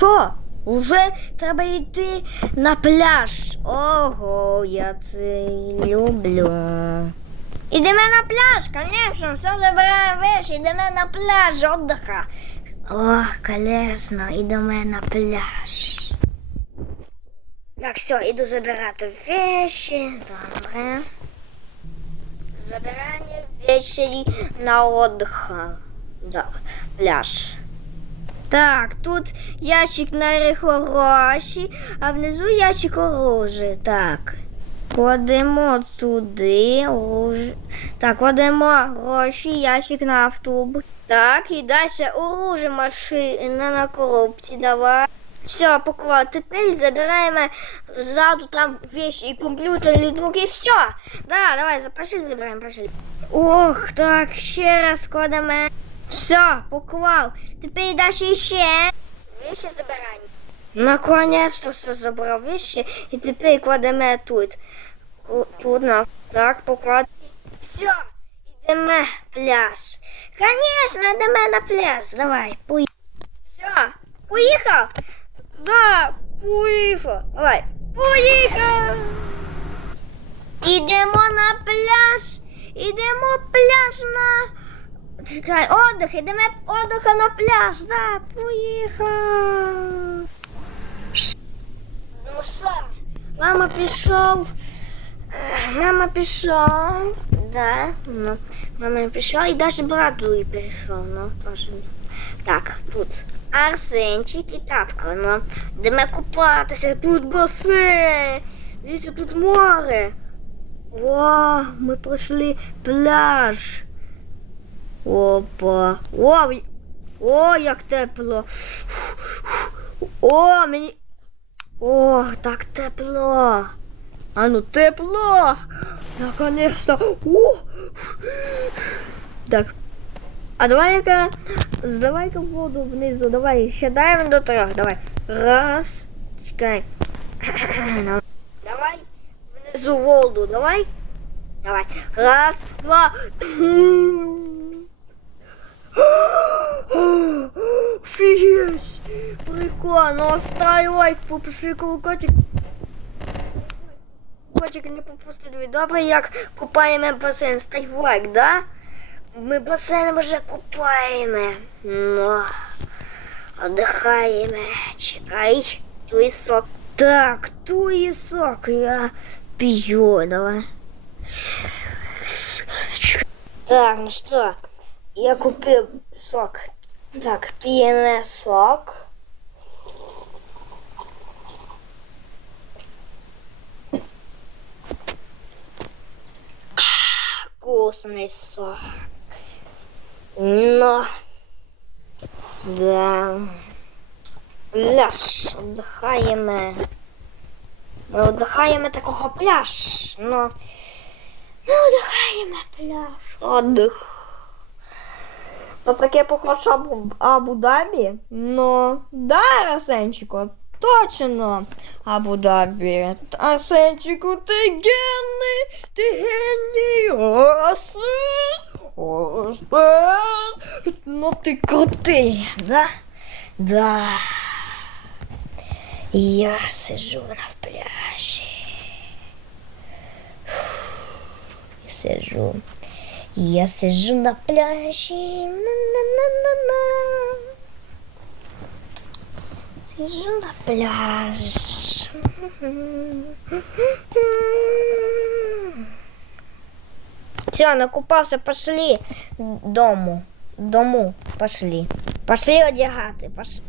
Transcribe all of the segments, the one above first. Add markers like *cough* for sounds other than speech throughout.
Що? Уже треба йти на пляж. Ого, я це люблю. Ідемо на пляж, звісно, все забираємо вещи, йдемо на пляж, отдиха. О, конечно, йдемо на пляж. Так, все, іду забирати вещи. Добре. Забирання вещей на отдых. Да, пляж. Так, тут ящик на гроші, а внизу ящик оружия. Так. Кладемо туди. оружі- Так, кладемо гроші, ящик на автобус. Так, і далі оружие машина на коробці. Давай. Все, поклав. Тепер забираємо ззаду там вещи і комп'ютер, і друг, і все. Да, давай, запашли, забираємо, пошли. Ох, так, ще раз кладемо. Все, поклав. Тепер далі ще. Вещи забираємо. Наконец-то все забрав вещи і тепер кладемо тут. Тут на так поклад. Все, йдемо пляж. Конечно, йдемо на пляж. Давай, поїхав. Все, поїхав. Да, поїхав. Давай, поїхав. Ідемо на пляж. Ідемо пляж на. Чекай, отдих, ідемо отдиха на пляж. Да, поїхав. Ну що, мама пішов. Мама пішов. Да, ну, мама пішов і навіть брат другий прийшов, ну, теж. Так, тут Арсенчик і татко, ну, йдемо купатися, тут басейн. Дивіться, тут море. О, ми пройшли пляж. Опа. О, о, як тепло. О, мені. О, так тепло. А ну тепло. Наконец-то. О. Так. А давай-ка, давай-ка воду внизу. Давай, считаем до трех. Давай. Раз. Чекай. *clears throat* Давай. Внизу воду. Давай. Давай. Раз, два. *clears throat* Офигеть! Прикольно, оставь лайк, попиши колокольчик. Колокольчик не пропустити. Добре, як купаємо басейн, став лайк, да? Ми басейн вже купаємо. Ну, отдыхаємо. Чекай, туй сок. Так, туй сок я пью, давай. Так, ну что, я купил сок. Так, пьем сок. Вкусный сок. Но, да, пляж, отдыхаем. Ми отдыхаємо такого пляж, но ми отдыхаємо пляж. Отдых. То таке похоже Абу, Абу-Дабі? Ну, да, Арсенчику, точно Абу-Дабі. Арсенчику, ти гений, ти геній, Арсен, Арсен. Ну ти крутий, да? Да. Я сижу на пляжі. Сижу. Я сижу на пляжі. На-на-на-на-на. Сижу на пляж. Все, накупався, пошли дому. Дому пошли. Пошли одягати. Пошли.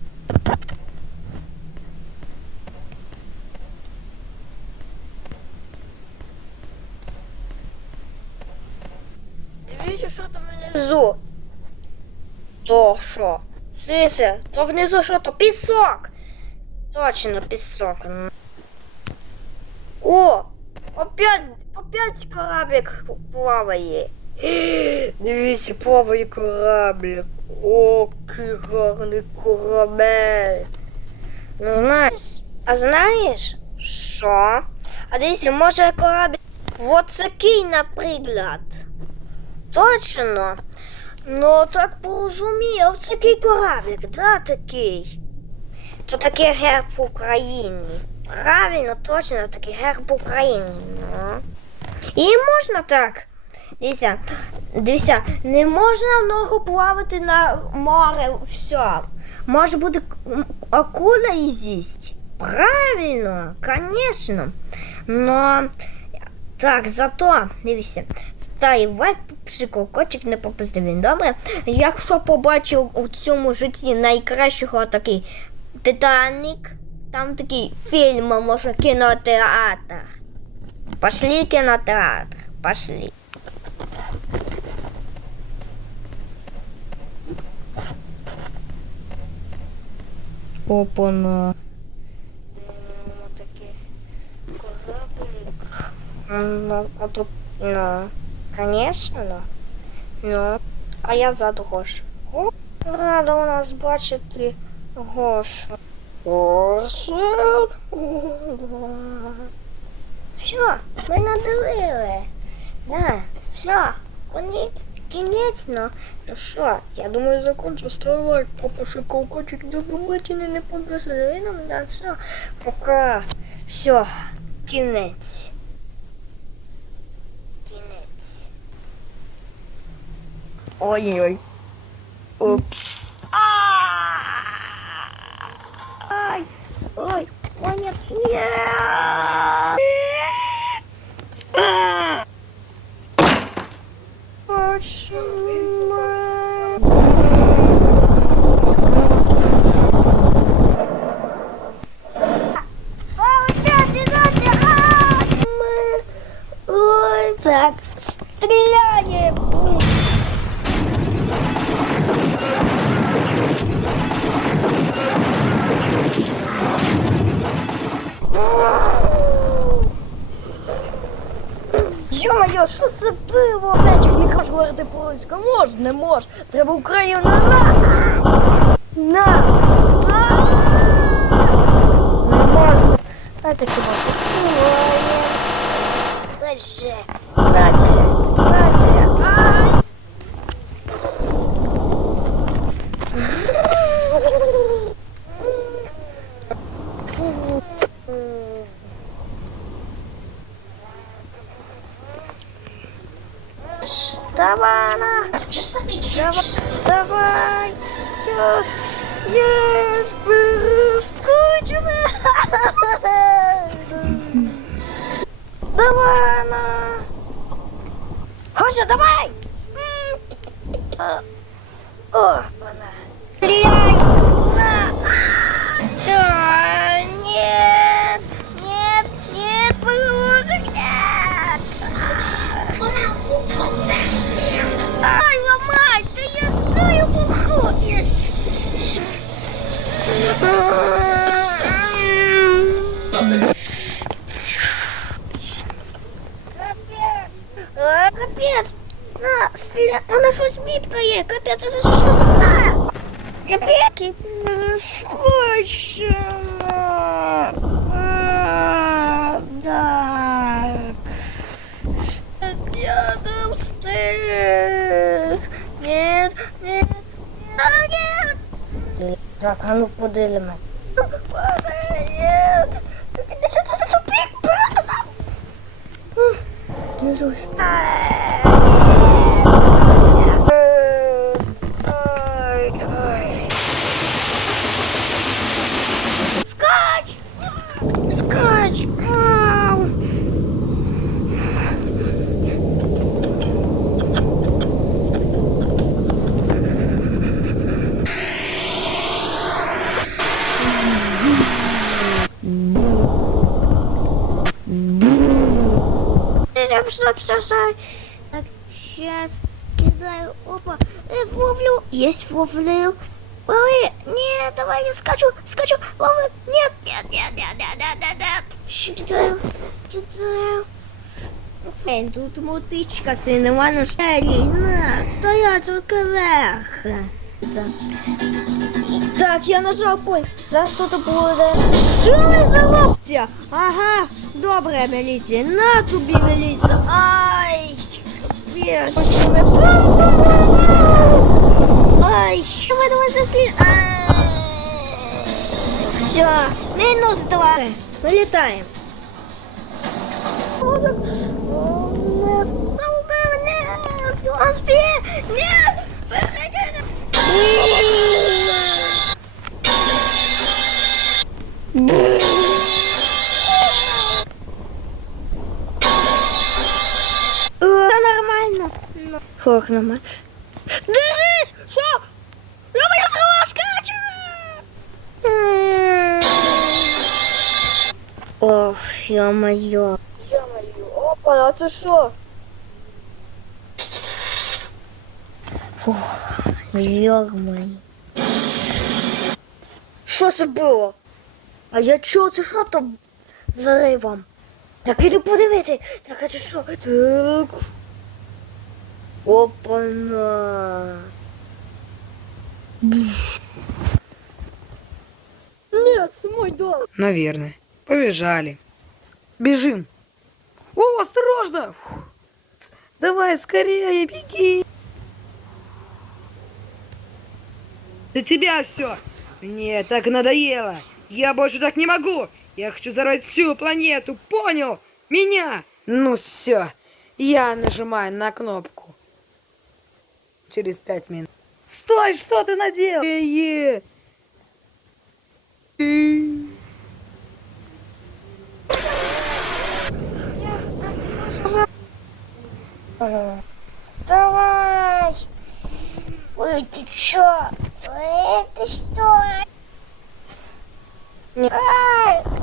Дивіться, що там внизу. То що? Сися, то внизу що то? Пісок. Точно пісок. О! Опять, опять кораблик плаває. *gasps* Дивіться, плаває кораблик. О, гарний корабель. Ну знаєш, а знаєш, що? А дивіться, може корабль вот такий, наприклад. Точно. Ну так порозумів, такий кораблик, да, такий. То такий герб України. Правильно, точно, такий герб України. Ну. І можна так. Дивіться, дивіться, не можна много плавати на море, все. Може бути акула і з'їсть. Правильно, звісно. Но так, зато, дивіться, стає лайк, пшиколкочик, не пропусти він. Добре? Якщо побачив у цьому житті найкращого такий Титанік, там такий фільм, може, кінотеатр. Пошли кінотеатр, пошли. Опана. Ну, а тут, ну, конечно, ну. А я ззаду Гошу. Рада у нас бачити Гошу. Гошу. Все, ми надивили. Да, все, конець, кінець, ну. Ну що, я думаю, закончу. Ставай лайк, попиши колокольчик, до побачення, не побачили нам, да, все. Пока. Все. Кінець. Oj, oj. Oops. Ah! Aj! Oj, koniec. Nie! Boże. Йо-моє, що це пиво? Нечик не хочеш говорити. Мож, не мож. Треба Україну на. На. Не можна. Знаєте, чого. Дальше. Дайте. Нет. Так, а ну подивимо. Стоп, стоп, стоп, стоп. Так, сейчас кидаю. Опа. Э, ловлю. Есть ловлю. Лови. Нет, давай я скачу, скачу. Лови. Нет, нет, нет, нет, нет, нет, нет, нет. Ще кидаю. Кидаю. Эй, тут мотичка синема шері. На, стоять руки вверх. Так. Так, я нажав пульт. Зараз хто-то буде. Що ви за лоптя? Ага, добре, міліція. На тобі, міліція. Ай! Капець. Бум-бум-бум-бум. Ай, що ви думаєте, слід? Все, мінус два. Вилітаємо. О, так, о, Не вступив, Хох нормально. Держись! Що? Я мою трава скачу! Ох, ё-моё. Ё-моё, опа, а це що? Фух, ё-моё. Що це було? А я чого, це що там за ривом? Так іду подивити. Так, а це що? Так. Опа-на. Нет, мой дом. Наверное. Побежали. Бежим. О, осторожно! Фух. Давай скорее, беги. За тебя все. Мне так надоело. Я больше так не могу. Я хочу взорвать всю планету. Понял? Меня. Ну все. Я нажимаю на кнопку. Через пять минут. Стой, что ты наделал? Э-э. Э. Давай! Ой, ты чё? Ты что? Ай!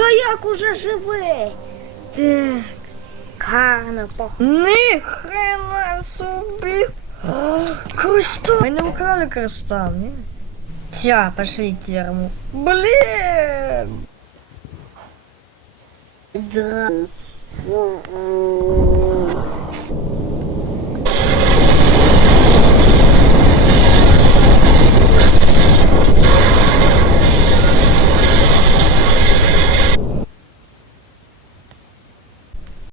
Та як уже живий? Так, гарно пахне. Ніхрена собі! Кристал! Ми не украли кристал, ні? Все, пошли терму. Блин! Да.